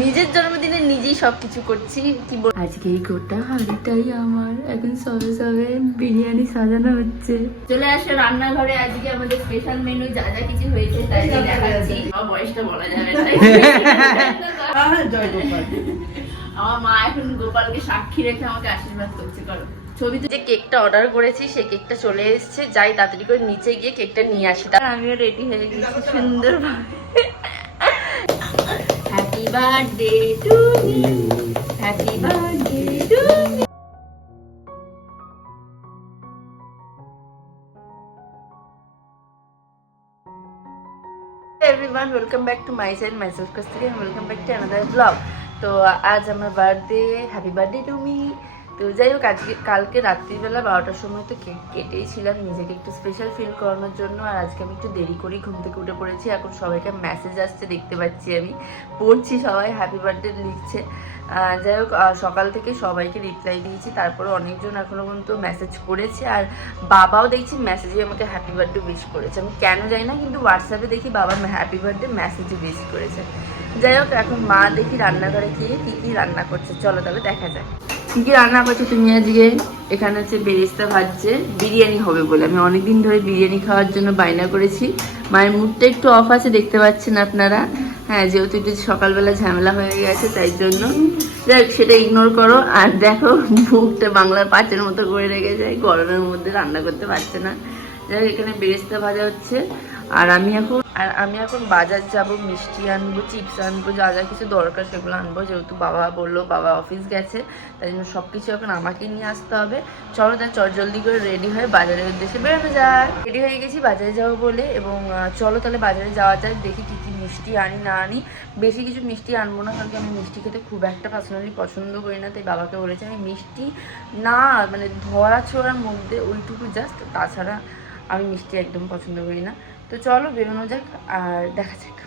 নিজের জন্মদিনে নিজেই সবকিছু করছি। কি বল, আজকে এই গোটা হাড়িটাই আমার। এখন সবে সবে বিরিয়ানি সাজানো হচ্ছে। চলে আসো রান্নাঘরে। আজকে আমাদের স্পেশাল মেনু যা যা কিছু হয়েছে তাই দেখাচ্ছি। আমার বয়সটা বলা যাবে না। আমার মা এখন গোপালকে সাক্ষী রেখে আমাকে আশীর্বাদ করছে। করো ছবিতে যে কেকটা অর্ডার করেছি সেই কেকটা চলে এসেছে। যাই তাড়াতাড়ি করে নিচে গিয়ে কেকটা নিয়ে আসি। তার আমিও রেডি হয়ে গেছি সুন্দরভাবে। Happy birthday to you, happy birthday to you. Everyone, welcome back to my channel, myself Kasturi, and welcome back to another vlog. তো আজ আমার birthday, happy birthday to me. তো যাই হোক, আজকে কালকে রাত্রিবেলা 12টার সময় তো কেক কেটেইছিলাম নিজেকে একটু স্পেশাল ফিল করানোর জন্য। আর আজকে আমি একটু দেরি করেই ঘুম থেকে উঠে পড়েছি। এখন সবাইকে মেসেজ আসছে দেখতে পাচ্ছি, আমি পড়ছি, সবাই হ্যাপি বার্থডে লিখছে। যাই হোক, সকাল থেকে সবাইকে রিপ্লাই দিয়েছি। তারপরে অনেকজন এখনো পর্যন্ত মেসেজ করেছে। আর বাবাও দেখছি মেসেজে আমাকে হ্যাপি বার্থডে উইশ করেছে। আমি কেন জানি না, কিন্তু হোয়াটসঅ্যাপে দেখি বাবা হ্যাপি বার্থডে মেসেজে উইশ করেছে। যাই হোক, এখন মা দেখি রান্নাঘরে গিয়ে কী কী রান্না করছে। চলো তবে দেখা যায় কী কী রান্না করছে তুমি আজকে। এখানে হচ্ছে বেরেস্তা ভাজছে, বিরিয়ানি হবে বলে। আমি অনেকদিন ধরে বিরিয়ানি খাওয়ার জন্য বায়না করেছি। মায়ের মুডটা একটু অফ আছে, দেখতে পাচ্ছেন আপনারা। হ্যাঁ, যেহেতু একটু সকালবেলা ঝামেলা হয়ে গেছে তাই জন্য। যাই হোক, সেটা ইগনোর করো। আর দেখো, মুখটা বাংলার পাঁচের মতো করে রেখে যায়, গরমের মধ্যে রান্না করতে পারছে না। যাই হোক, এখানে বেরেস্তা ভাজা হচ্ছে। আর আমি এখন বাজার যাব, মিষ্টি আনবো, চিপস আনবো, যা যা কিছু দরকার সেগুলো আনবো। যেহেতু বাবা বললো, বাবা অফিস গেছে, তাই জন্য সব কিছু এখন আমাকে নিয়ে আসতে হবে। চলো তাই জলদি করে রেডি হয়ে বাজারের উদ্দেশ্যে বেরোনো যায়। রেডি হয়ে গেছি বাজারে যাবো বলে। এবং চলো তাহলে বাজারে যাওয়া যায়, দেখি কী কী মিষ্টি আনি না আনি। বেশি কিছু মিষ্টি আনবো না, কারণ আমি মিষ্টি খেতে খুব একটা পার্সোনালি পছন্দ করি না। তাই বাবাকে বলেছি আমি মিষ্টি না, মানে ধরা ছোঁড়ার মধ্যে ওইটুকু জাস্ট, তাছাড়া আমি মিষ্টি একদম পছন্দ করি না। তো চলো বেরোনো যাক আর দেখা যাক।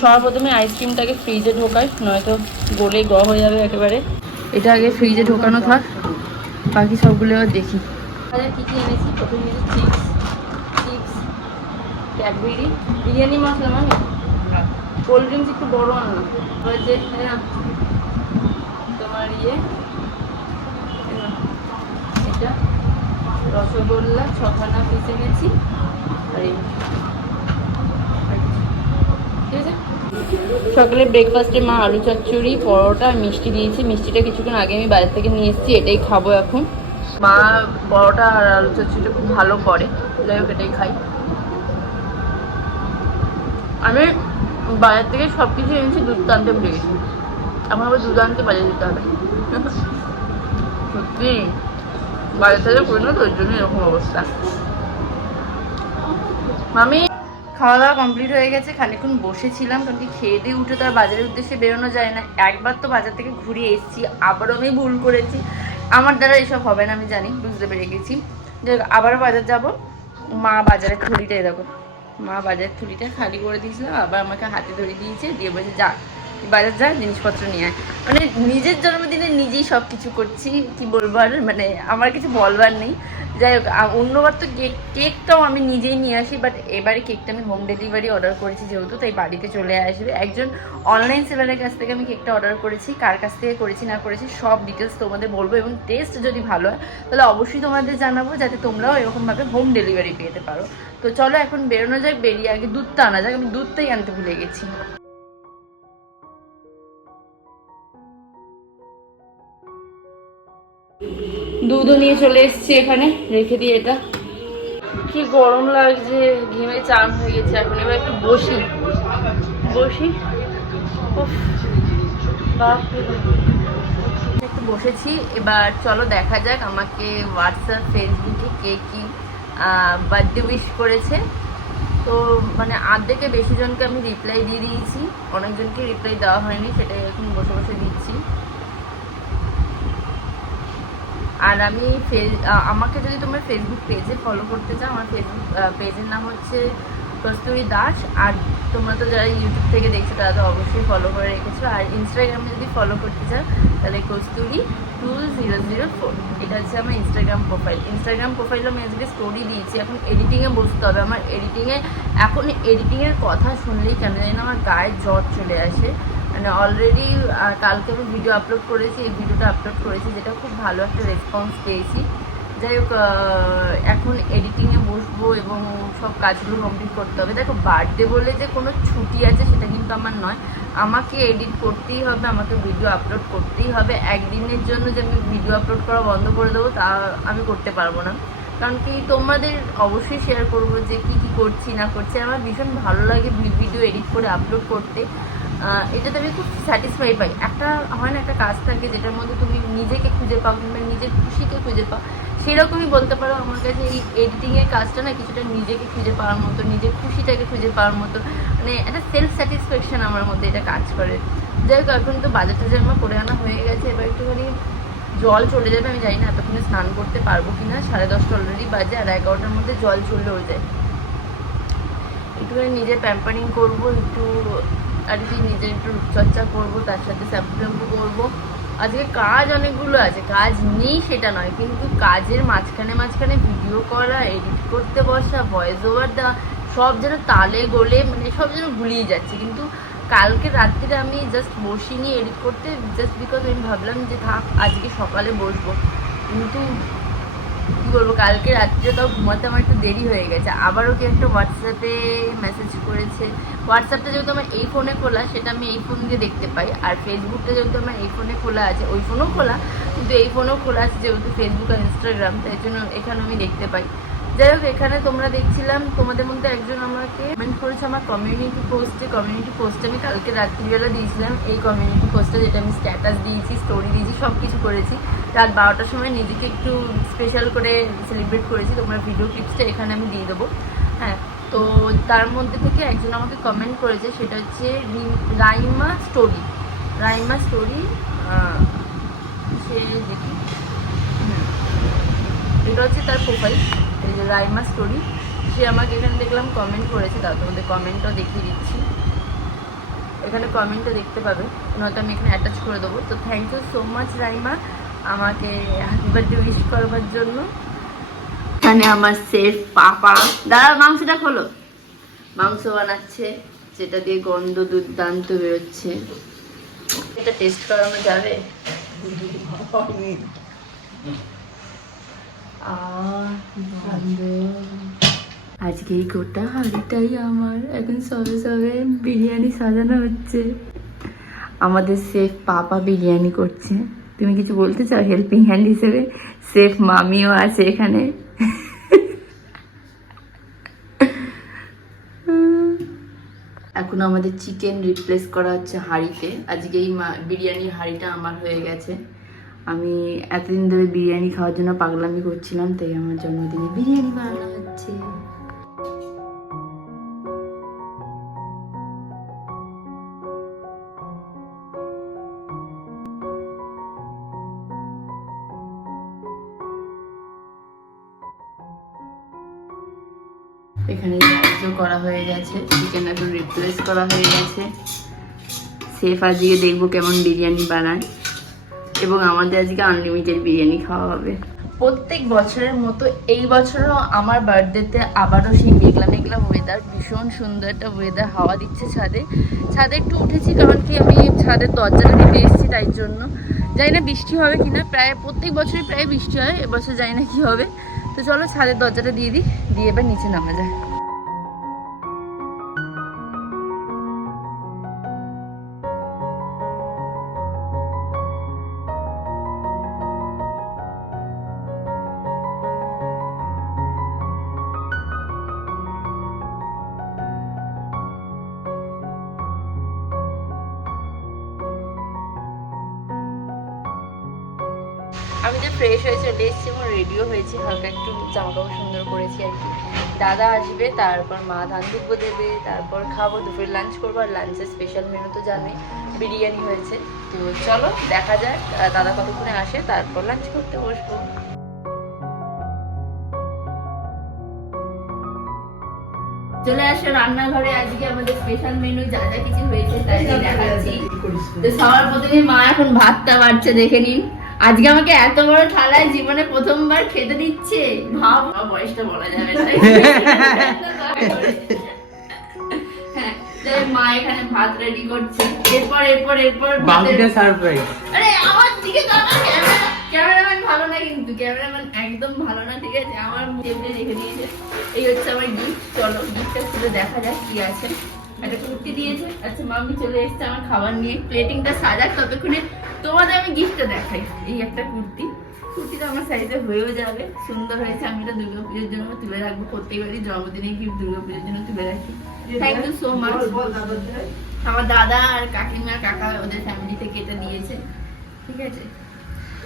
সর্বপ্রথমে আইসক্রিমটাকে ফ্রিজে ঢোকাই, নয়তো গলে হয়ে যাবে একেবারে। এটা আগে ফ্রিজে ঢোকানো থাক, বাকি সবগুলো আবার দেখি। কী কী এনেছি, প্রথমে এনেছি চিপস, ক্যাডবেরি, বিরিয়ানি মশলা, মানে কোল্ড ড্রিঙ্কস একটু বড় আনলাম। যে তোমার এটা রসগোল্লা 6খানা পিস এনেছি। আর ঠিক আছে। সকালে ব্রেকফাস্টে মা আলু চচ্চড়ি, পরোটা আর মিষ্টি দিয়েছি। মিষ্টিটা কিছুক্ষণ আগে আমি বাজার থেকে নিয়ে এসেছি, এটাই খাবো এখন। মা পরোটা আর আলু চচ্চড়িটা খুব ভালো করে, যাই হোক এটাই খাই। আমি বাজার থেকে সব কিছু এনেছি, দুধ আনতে ভুলে গেছি। এখন আবার দুধ আনতে বাজারে যেতে হবে। সত্যি বাজার থেকে করে না, তো ওই জন্য এরকম অবস্থা। মামি খাওয়া দাওয়া কমপ্লিট হয়ে গেছে, খানিকক্ষণ বসেছিলাম, কারণ কি খেয়ে দিয়ে উঠে তো আর বাজারের উদ্দেশ্যে বেরোনো যায় না। একবার তো বাজার থেকে ঘুরে এসেছি, আবারও আমি ভুল করেছি। আমার দ্বারা এসব হবে না, আমি জানি, বুঝতে পেরে গেছি। যে আবারও বাজার যাব। মা বাজারের থলিটাই দেখো, মা বাজারের থলিটা খালি করে দিয়েছিল, আবার আমাকে হাতে ধরে দিয়েছে, দিয়ে বলছে যা বাজার যা, জিনিসপত্র নিয়ে আয়। মানে নিজের জন্মদিনে নিজেই সব কিছু করছি, কি বলবো আর, মানে আমার কিছু বলবার নেই। যাই হোক, অন্যবার তো কেকটাও আমি নিজেই নিয়ে আসি, বাট এবারে কেকটা আমি হোম ডেলিভারি অর্ডার করেছি যেহেতু, তাই বাড়িতে চলে আসবে। একজন অনলাইন সেলারের কাছ থেকে আমি কেকটা অর্ডার করেছি। কার কাছ থেকে করেছি না করেছি সব ডিটেলস তোমাদের বলবো, এবং টেস্ট যদি ভালো হয় তাহলে অবশ্যই তোমাদের জানাবো, যাতে তোমরাও এরকমভাবে হোম ডেলিভারি পেতে পারো। তো চলো এখন বেরোনো যাক, বেরিয়ে আগে দুধটা আনা যাক, আমি দুধটাই আনতে ভুলে গেছি। দুধও নিয়ে চলে এসেছি, এখানে রেখে দিয়ে। এটা কি গরম লাগছে, ঘেমে চান হয়ে গেছে। এখন এবার একটু বসি। একটু বসেছি, এবার চলো দেখা যাক আমাকে হোয়াটসঅ্যাপ ফেসবুকে কে কি বার্থডে উইশ করেছে। তো মানে আর্ধেকে বেশি জনকে আমি রিপ্লাই দিয়ে দিয়েছি, অনেকজনকে রিপ্লাই দেওয়া হয়নি, সেটাই এখন বসে বসে দিচ্ছি। আর আমি আমাকে যদি তোমরা ফেসবুক পেজে ফলো করতে চাও, আমার ফেসবুক পেজের নাম হচ্ছে কস্তুরী দাস। আর তোমরা তো যারা ইউটিউব থেকে দেখছো তারা তো অবশ্যই ফলো করে রেখেছো, আর ইনস্টাগ্রামে যদি ফলো করতে চাও তাহলে কস্তুরী 2004, এটা হচ্ছে আমার ইনস্টাগ্রাম প্রোফাইলে আমি আজকে স্টোরি দিয়েছি। এখন এডিটিংয়ে বসতে হবে আমার। এখন এডিটিংয়ের কথা শুনলেই কেন জানি না আমার গায়ে জ্বর চলে আসে। মানে অলরেডি কালকে আমি ভিডিও আপলোড করেছি, এই ভিডিওটা আপলোড করেছি, যেটা খুব ভালো একটা রেসপন্স পেয়েছি। যাই হোক, এখন এডিটিংয়ে বসবো এবং সব কাজগুলো কমপ্লিট করতে হবে। দেখো, বার্থডে বলে যে কোনো ছুটি আছে সেটা কিন্তু আমার নয়। আমাকে এডিট করতেই হবে, আমাকে ভিডিও আপলোড করতেই হবে। একদিনের জন্য যে আমি ভিডিও আপলোড করা বন্ধ করে দেবো তা আমি করতে পারবো না। কারণ কি, তোমাদের অবশ্যই শেয়ার করবো যে কী কী করছি না করছি। আমার ভীষণ ভালো লাগে ভিডিও এডিট করে আপলোড করতে। এটাতে আমি খুব স্যাটিসফাই পাই। একটা হয় না, একটা কাজ থাকে যেটার মধ্যে তুমি নিজেকে খুঁজে পাও কিংবা নিজের খুশিকে খুঁজে পাও, সেরকমই বলতে পারো আমার কাছে এই এডিটিংয়ের কাজটা না কিছুটা নিজেকে খুঁজে পাওয়ার মতো, নিজের খুশিটাকে খুঁজে পাওয়ার মতো, মানে একটা সেলফ স্যাটিসফ্যাকশান আমার মধ্যে এটা কাজ করে। যাই হোক, এখন তো বাজার টাজার আমার করে আনা হয়ে গেছে, এবার একটুখানি জল চলে যাবে। আমি জানি না এতক্ষণে স্নান করতে পারবো কি না, 10:30 অলরেডি বাজে, আর 11টার মধ্যে জল চলেও যায়। একটুখানি নিজের প্যাম্পারিং করবো, একটু আর কি নিজের একটু রূপচর্চা করবো, তার সাথে শ্যাম্পু করবো। আজকে কাজ অনেকগুলো আছে, কাজ নেই সেটা নয়, কিন্তু কাজের মাঝখানে ভিডিও করা, এডিট করতে বসা, ভয়েস ওভার দেওয়া, সব যেন তালে গোলে, মানে সব যেন গুলিয়ে যাচ্ছে। কিন্তু কালকে রাত্রিরে আমি জাস্ট বসিনি এডিট করতে, জাস্ট বিকজ আমি ভাবলাম যে থাক আজকে সকালে বসবো। কিন্তু কী বলবো, কালকে রাত্রে তাও ঘুমাতে আমার একটু দেরি হয়ে গেছে। আবারও কি একটা হোয়াটসঅ্যাপে মেসেজ করেছে। হোয়াটসঅ্যাপটা যেহেতু আমার এই ফোনে খোলা, সেটা আমি এই ফোন দিয়ে দেখতে পাই। আর ফেসবুকটা যেহেতু আমার এই ফোনে খোলা আছে, ওই ফোনেও খোলা, কিন্তু এই ফোনেও খোলা আছে যেহেতু ফেসবুক আর ইনস্টাগ্রাম, তাই জন্য এখানে আমি দেখতে পাই। যাই হোক, এখানে তোমরা দেখছিলাম, তোমাদের মধ্যে একজন আমাকে কমেন্ট করেছে আমার কমিউনিটি পোস্টে আমি কালকে রাত্রিবেলা দিয়েছিলাম। এই কমিউনিটি পোস্টটা, যেটা আমি স্ট্যাটাস দিয়েছি, স্টোরি দিয়েছি, সব কিছু করেছি। রাত 12টার সময় নিজেকে একটু স্পেশাল করে সেলিব্রেট করেছি। তোমরা ভিডিও ক্লিপসটা এখানে আমি দিয়ে দেবো। হ্যাঁ, তো তার মধ্যে থেকে একজন আমাকে কমেন্ট করেছে, সেটা হচ্ছে রাইমা স্টোরি। সে দেখি, এটা হচ্ছে তার প্রোফাইল, এই যে রাইমা স্টোরি। সে আমাকে এখানে দেখলাম কমেন্ট করেছে, তার তোমাদের কমেন্টটাও দেখিয়ে দিচ্ছি। এখানে কমেন্টটা দেখতে পাবে, নয়তো আমি এখানে অ্যাটাচ করে দেবো। তো thank you so much Raima, আমাকে হ্যাপি বার্থডে উইশ করবার জন্য। এখানে আমার সেফ পাপা, দাঁড়া মাংসটা খোলো, মাংস বানাচ্ছে, যেটা দিয়ে গন্ধ দুর্দান্ত বেরোচ্ছে। এটা টেস্ট করানো যাবে? আজকে এই গোটা হাঁড়িটাই আমার। এখন সবে বিরিয়ানি সাজানো হচ্ছে। আমাদের সেফ পাপা বিরিয়ানি করছে। তুমি কিছু বলতে চাও হেল্পিং হ্যান্ড হিসেবে? সেফ মামিও আছে এখানে। এখন আমাদের চিকেন রিপ্লেস করা হচ্ছে হাঁড়িতে। আজকে এই বিরিয়ানির হাঁড়িটা আমার হয়ে গেছে। আমি এতদিন ধরে বিরিয়ানি খাওয়ার জন্য পাগলামি করছিলাম, তাই আমার জন্মদিনে বিরিয়ানি বানানো হচ্ছে। এখানে রাইসও করা হয়ে গেছে, চিকেন এখন রিপ্লেস করা হয়ে গেছে। সেফ আজকে দেখবো কেমন বিরিয়ানি বানায়, এবং আমাদের আজকে আনলিমিটেড বিরিয়ানি খাওয়া হবে। প্রত্যেক বছরের মতো এই বছরও আমার বার্থডেতে আবারও সেই মেঘলা ওয়েদার, ভীষণ সুন্দর একটা ওয়েদার, হাওয়া দিচ্ছে ছাদে একটু উঠেছি, কারণ কি আমি ছাদের দরজাটা দিতে এসেছি, তাই জন্য। জানি না বৃষ্টি হবে কিনা, প্রায় প্রত্যেক বছরই প্রায় বৃষ্টি হয়, এবছর জানি না কি হবে। তো চলো ছাদের দরজাটা দিয়ে এবার নিচে নামা যায়। আমি যে ফ্রেশ হয়ে চলে এসেছি এবং রেডিও হয়েছি, হালকা একটু জামাকাপড় সুন্দর করেছি আর কি। দাদা আসবে, তারপর মা ধান দুব্বো দেবে, তারপর খাবো, দুপুরে লাঞ্চ করবো। আর লাঞ্চের স্পেশাল মেনু তো জানোই, বিরিয়ানি হয়েছে। তো চলো দেখা যাক দাদা কতক্ষণে আসে, তারপর লাঞ্চ করতে বসবো। চলে আসো রান্নাঘরে। আজকে আমাদের স্পেশাল মেনু যা যা কিছু হয়েছে তাই দেখাচ্ছি। তো সবার প্রথমে মা এখন ভাতটা বাড়ছে, দেখে নিন। আজকে আমাকে এত বড় থালায় জীবনে প্রথমবার খেতে দিচ্ছে, ভাব। বয়সটা বলা যাবে না। হ্যাঁ, মা এখানে ভাত রেডি করছে। এরপর বাকিটা সারপ্রাইজ। আরে আমার দিকে তাকাও। ক্যামেরাম্যান ভালো না, কিন্তু ক্যামেরাম্যান একদম ভালো না, ঠিক আছে? আমার টেবিলে রেখে দিয়েছে। এই হচ্ছে আমার গিফট। চলো গিফটটা খুলে দেখা যাক কি আছে। একটা কুর্তি দিয়েছে। আচ্ছা, মাম্মি চলে এসেছে আমার খাবার নিয়ে। প্লেটিংটা সাজাক, ততক্ষণে তোমাদের আমি গিফটটা দেখাই। এই একটা কুর্তিটা আমার সাইজে হয়েও যাবে, সুন্দর হয়েছে। আমি এটা দুর্গাপুজোর জন্য তুলে রাখবো। প্রত্যেকবারই জন্মদিনে গিফট দুর্গাপুজোর জন্য তুলে রাখি। Thank you so much. আমার দাদা আর কাকিমা কাকা ওদের ফ্যামিলি থেকে এটা দিয়েছে, ঠিক আছে?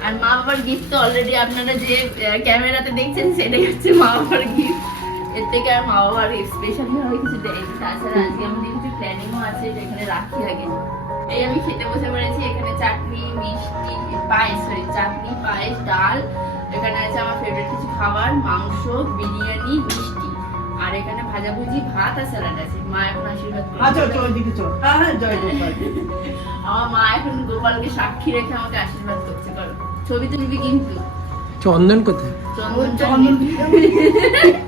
আর মা বাবার গিফট তো অলরেডি আপনারা যে ক্যামেরাতে দেখছেন সেটাই হচ্ছে মা বাবার গিফট। এর থেকে আর মা বাবার স্পেশাল ভাবে কিছু দেয়নি। তাছাড়া আজকে আমাদের কিছু প্ল্যানিংও আছে, যেখানে রাখি আগে। এই আমি খেতে বসে পড়েছি। এখানে চাটনি, মিষ্টি, চাটনি, পায়েস, ডাল। এখানে আছে আমার ফেভারিট কিছু খাবার, মাংস, বিরিয়ানি, মিষ্টি। আর এখানে ভাজাভুজি, ভাত আর স্যালাড আছে। মা এখন আশীর্বাদ করছে। আমার মা এখন গোপালকে সাক্ষী রেখে আমাকে আশীর্বাদ করছে। করো, ছবি তুলবি কিন্তু। চন্দন কোথায়? চন্দন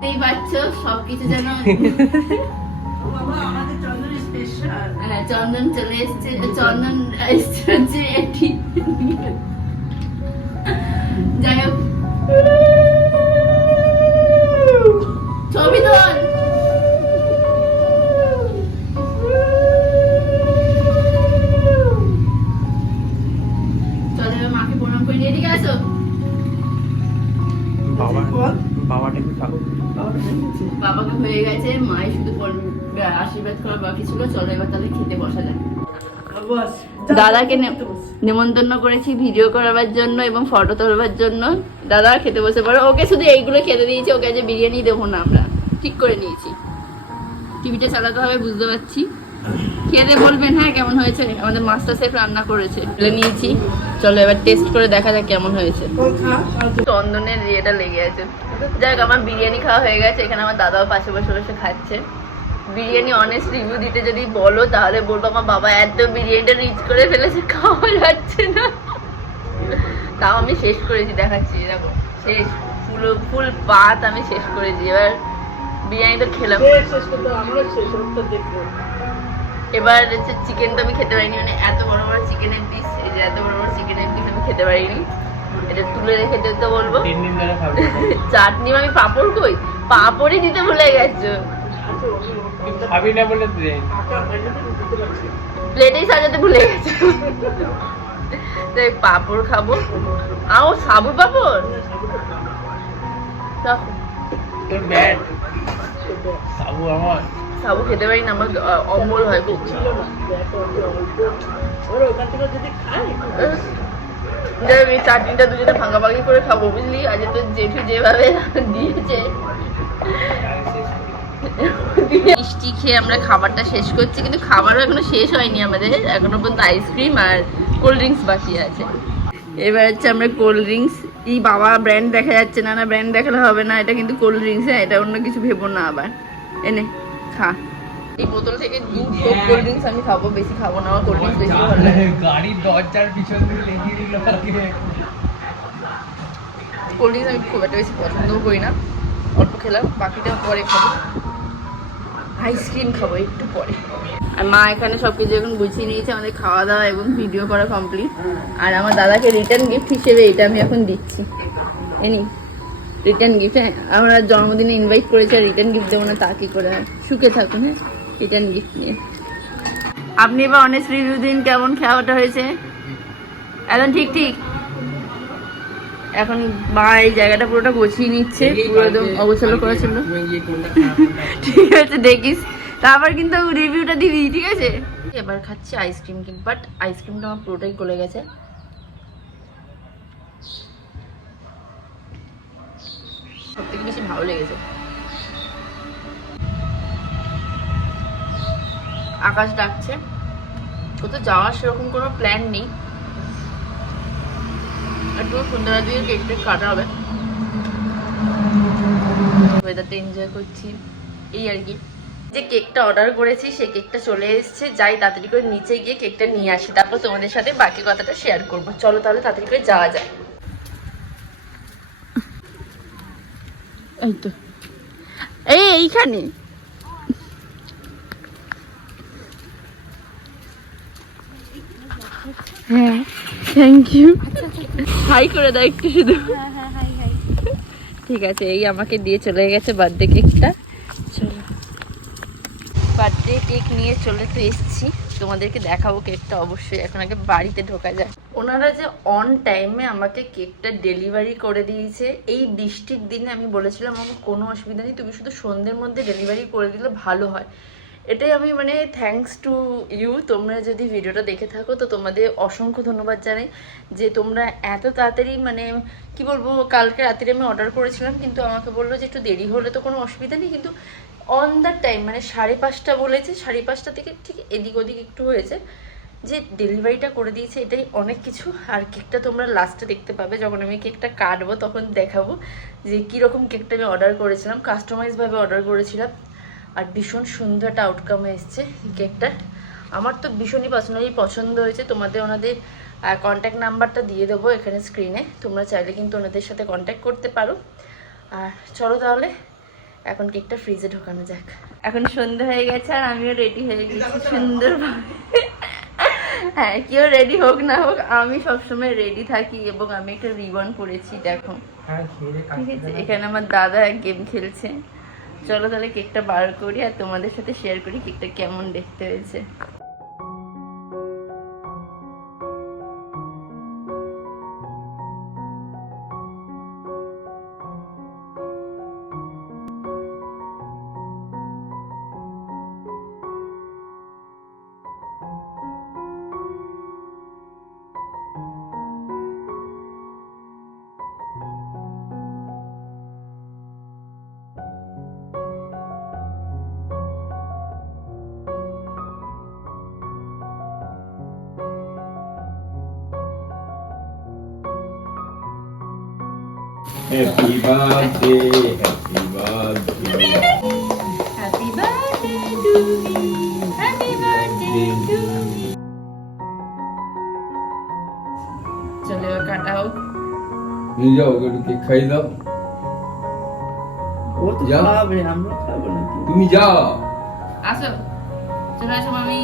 এই বাচ্চা সবকিছু যেন। হ্যাঁ, চন্দন চলে এসছে। চন্দন এসছে এটি। যাই হোক, ছবি তোল। চলো মাকে প্রণাম করে নিয়ে এদিকে আসো। বাবাকে হয়ে গেছে, মাই শুধু আশীর্বাদ করা বাকি ছিল। চলো এবার তাহলে খেতে বসা যায়। দাদাকে নেমন্তন্ন করেছি ভিডিও করাবার জন্য এবং ফটো তোলবার জন্য। দাদা খেতে বসে পড়ো। ওকে শুধু এইগুলো খেতে দিয়েছি, ওকে যে বিরিয়ানি দেবো না, আমরা ঠিক করে নিয়েছি। টিভিটা চালাতে হবে, বুঝতে পারছি। খেতে বলবেন হ্যাঁ কেমন হয়েছে। আমাদের মাস্টার শেফ রান্না করেছে, তুলে নিয়েছি। চলো এবার টেস্ট করে দেখা যাক কেমন হয়েছে। চন্দনের ইয়েটা লেগে আছে। যাই হোক, আমার বিরিয়ানি খাওয়া হয়ে গেছে। এখানে আমার দাদাও পাশে বসে বসে খাচ্ছে বিরিয়ানি। অনেস্ট রিভিউ দিতে যদি বলো তাহলে বলবো আমার বাবা এত বিরিয়ানিটা রিচ করে ফেলেছে, খাওয়া যাচ্ছে না। তাও আমি শেষ করেছি, দেখাচ্ছি। দেখো শেষ, ফুল পাত আমি শেষ করেছি। এবার বিরিয়ানি তো খেলাম। এবার হচ্ছে চিকেন তো আমি খেতে পারিনি, মানে এত বড় বড় চিকেনের পিস। এই যে এত বড় বড় চিকেনের পিস আমি খেতে পারিনি। এটা তুলে রেখে দিতে বলবো। চাটনি আমি পাপড় কই, পাপড়ই দিতে ভুলে গেছো। প্লেটেই সাজাতে ভুলে গেছো। পাপড় খাবো। আও সাবু পাপড়। সাবু খেতে পারি না, আমার অম্বল হয় খুব। চাটনিটা দুজনে ভাঙাভাঙি করে খাবো, বুঝলি? আজ তো জেঠু যেভাবে দিয়েছে। মিষ্টি খেয়ে আমরা খাবারটা শেষ করছি, কিন্তু খাবারও এখনো শেষ হয়নি আমাদের। এখনো পর্যন্ত আইসক্রিম আর কোল্ড ড্রিঙ্কস বাকি আছে। এবার হচ্ছে আমরা কোল্ড ড্রিঙ্কস। এই বাবা ব্র্যান্ড দেখা যাচ্ছে না, না ব্র্যান্ড দেখালে হবে না। এটা কিন্তু কোল্ড ড্রিঙ্কস, হ্যাঁ, এটা অন্য কিছু ভেবো না আবার। এনে খা। এই বোতল থেকে কোল্ড ড্রিঙ্কস আমি খাবো, বেশি খাবো না। আমার কোল্ড ড্রিঙ্কস বেশি ভালো লাগে। গাড়ির দরজার পিছন দিয়ে লেগে দিল। কোল্ড ড্রিঙ্কস আমি খুব একটা বেশি পছন্দও করি না, অল্প খেলাম, বাকিটা পরে খাবো। আইসক্রিম খাবো একটু পরে। আর মা এখানে সবকিছু এখন গুছিয়ে নিয়েছে, আমাদের খাওয়া দাওয়া এবং ভিডিও করা কমপ্লিট। আর আমার দাদাকে রিটার্ন গিফট হিসেবে এটা আমি এখন দিচ্ছি। Any return gift. হ্যাঁ, আমরা জন্মদিনে ইনভাইট করেছি, আর রিটার্ন গিফট দেবো না তা কি করে হয়? সুখে থাকুন। হ্যাঁ, রিটার্ন গিফট নিয়ে। আপনি এবার অনেস্ট রিভিউ দিন, কেমন খাওয়াটা হয়েছে? একদম ঠিক ঠিক। এখন মা এই জায়গাটা পুরোটা গুছিয়ে নিচ্ছে, পুরো একদম অগোছালো করা ছিল। ঠিক আছে, দেখিস তারপর কিন্তু রিভিউটা দিবি, ঠিক আছে? এবার খাচ্ছি আইসক্রিম, বাট আইসক্রিমটা আমার পুরোটাই গলে গেছে। সবথেকে বেশি ভালো লেগেছে। আকাশ ডাকছে, কোথাও যাওয়ার সেরকম কোনো প্ল্যান নেই। একটু সন্ধ্যাবেলার দিকে কেক টেক কাটা হবে, ওয়েদারটা এনজয় করছি, এই আর কি। যে কেকটা অর্ডার করেছি সেই কেকটা চলে এসেছে, যাই তাড়াতাড়ি করে নিচে গিয়ে কেকটা নিয়ে আসি, তারপর তোমাদের সাথে বাকি কথাটা শেয়ার করবো। চলো তাহলে তাড়াতাড়ি করে যাওয়া যায়। এই তো এইখানে হ্যাঁ, থ্যাংক ইউ। হাই করে দাও একটু শুধু। ঠিক আছে, এই আমাকে দিয়ে চলে গেছে বার্থডে কেকটা। চলো, বার্থডে কেক নিয়ে চলে তো এসেছি, তোমাদেরকে দেখাবো কেকটা অবশ্যই। এখন আগে বাড়িতে ঢোকা যায়। ওনারা যে অন টাইমে আমাকে কেকটা ডেলিভারি করে দিয়েছে। এই বৃষ্টির দিনে আমি বলেছিলাম আমার কোনো অসুবিধা নেই, তুমি শুধু সন্ধ্যের মধ্যে ডেলিভারি করে দিলে ভালো হয়। এটাই আমি মানে থ্যাঙ্কস টু ইউ। তোমরা যদি ভিডিওটা দেখে থাকো তো তোমাদের অসংখ্য ধন্যবাদ জানাই যে তোমরা এত তাড়াতাড়ি মানে কি বলবো, কালকে রাত্রে আমি অর্ডার করেছিলাম, কিন্তু আমাকে বললো যে একটু দেরি হলে তো কোনো অসুবিধা নেই, কিন্তু অন দ্য টাইম মানে 5:30 বলেছে, 5:30 থেকে ঠিক এদিক ওদিক একটু হয়েছে, যে ডেলিভারিটা করে দিয়েছে, এটাই অনেক কিছু। আর কেকটা তোমরা লাস্টে দেখতে পাবে, যখন আমি কেকটা কাটবো তখন দেখাবো যে কীরকম কেকটা আমি অর্ডার করেছিলাম, কাস্টমাইজভাবে অর্ডার করেছিলাম। আর ভীষণ সুন্দর একটা আউটকাম এসছে কেকটা, আমার তো ভীষণই পার্সোনালি পছন্দ হয়েছে। তোমাদের ওনাদের কন্ট্যাক্ট নাম্বারটা দিয়ে দেবো এখানে স্ক্রিনে, তোমরা চাইলে কিন্তু ওনাদের সাথে কন্ট্যাক্ট করতে পারো। আর চলো তাহলে এখন কেকটা ফ্রিজে ঢোকানো যাক। এখন সন্ধ্যা হয়ে গেছে আর আমিও রেডি হয়ে গেছি সুন্দরভাবে। হ্যাঁ, কেউ রেডি হোক না হোক আমি সবসময় রেডি থাকি, এবং আমি একটা রিবন পরেছি দেখো। ঠিক আছে, এখানে আমার দাদা গেম খেলছে। চলো তাহলে কেকটা বার করি আর তোমাদের সাথে শেয়ার করি কেকটা কেমন দেখতে হয়েছে। Happy birthday, happy birthday. Happy birthday to me, happy birthday to me. চলো এবার কাটাও। নিয়ে যাও ওকে কেক খাই দাও। ও তো যাও। খাবে, আমরা খাবো নাকি? তুমি যাও। আসো, চলে আসো মামি।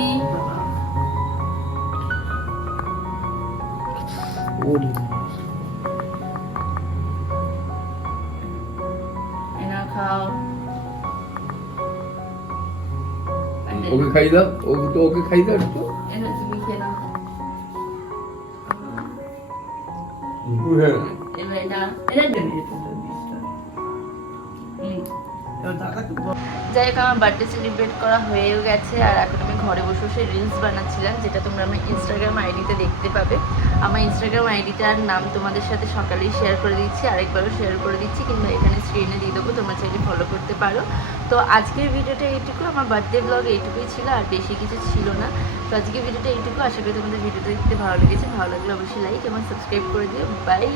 এনাও খাও। ওকে খাই দাও, ওকে খাই দাও একটু। এনা তুমি খেয়ে নাও। হ্যাঁ। এবার এটা দেবে। যাই হোক, আমার বার্থডে সেলিব্রেট করা হয়েও গেছে, আর এখন আমি ঘরে বসে বসে রিলস বানাচ্ছিলাম, যেটা তোমরা আমার ইনস্টাগ্রাম আইডিতে দেখতে পাবে। আমার ইনস্টাগ্রাম আইডিটার নাম তোমাদের সাথে সকালেই শেয়ার করে দিচ্ছি, আরেকবারও শেয়ার করে দিচ্ছি, কিংবা এখানে স্ক্রিনে দিয়ে দেবো, তোমরা চাইলে ফলো করতে পারো। তো আজকের ভিডিওটা এইটুকু, আমার বার্থডে ব্লগ এইটুকুই ছিল, আর বেশি কিছু ছিল না। তো আজকের ভিডিওটা এইটুকু, আশা করি তোমাদের ভিডিওটা দেখতে ভালো লেগেছে। ভালো লাগলে অবশ্যই লাইক এবং সাবস্ক্রাইব করে দিও। বাই।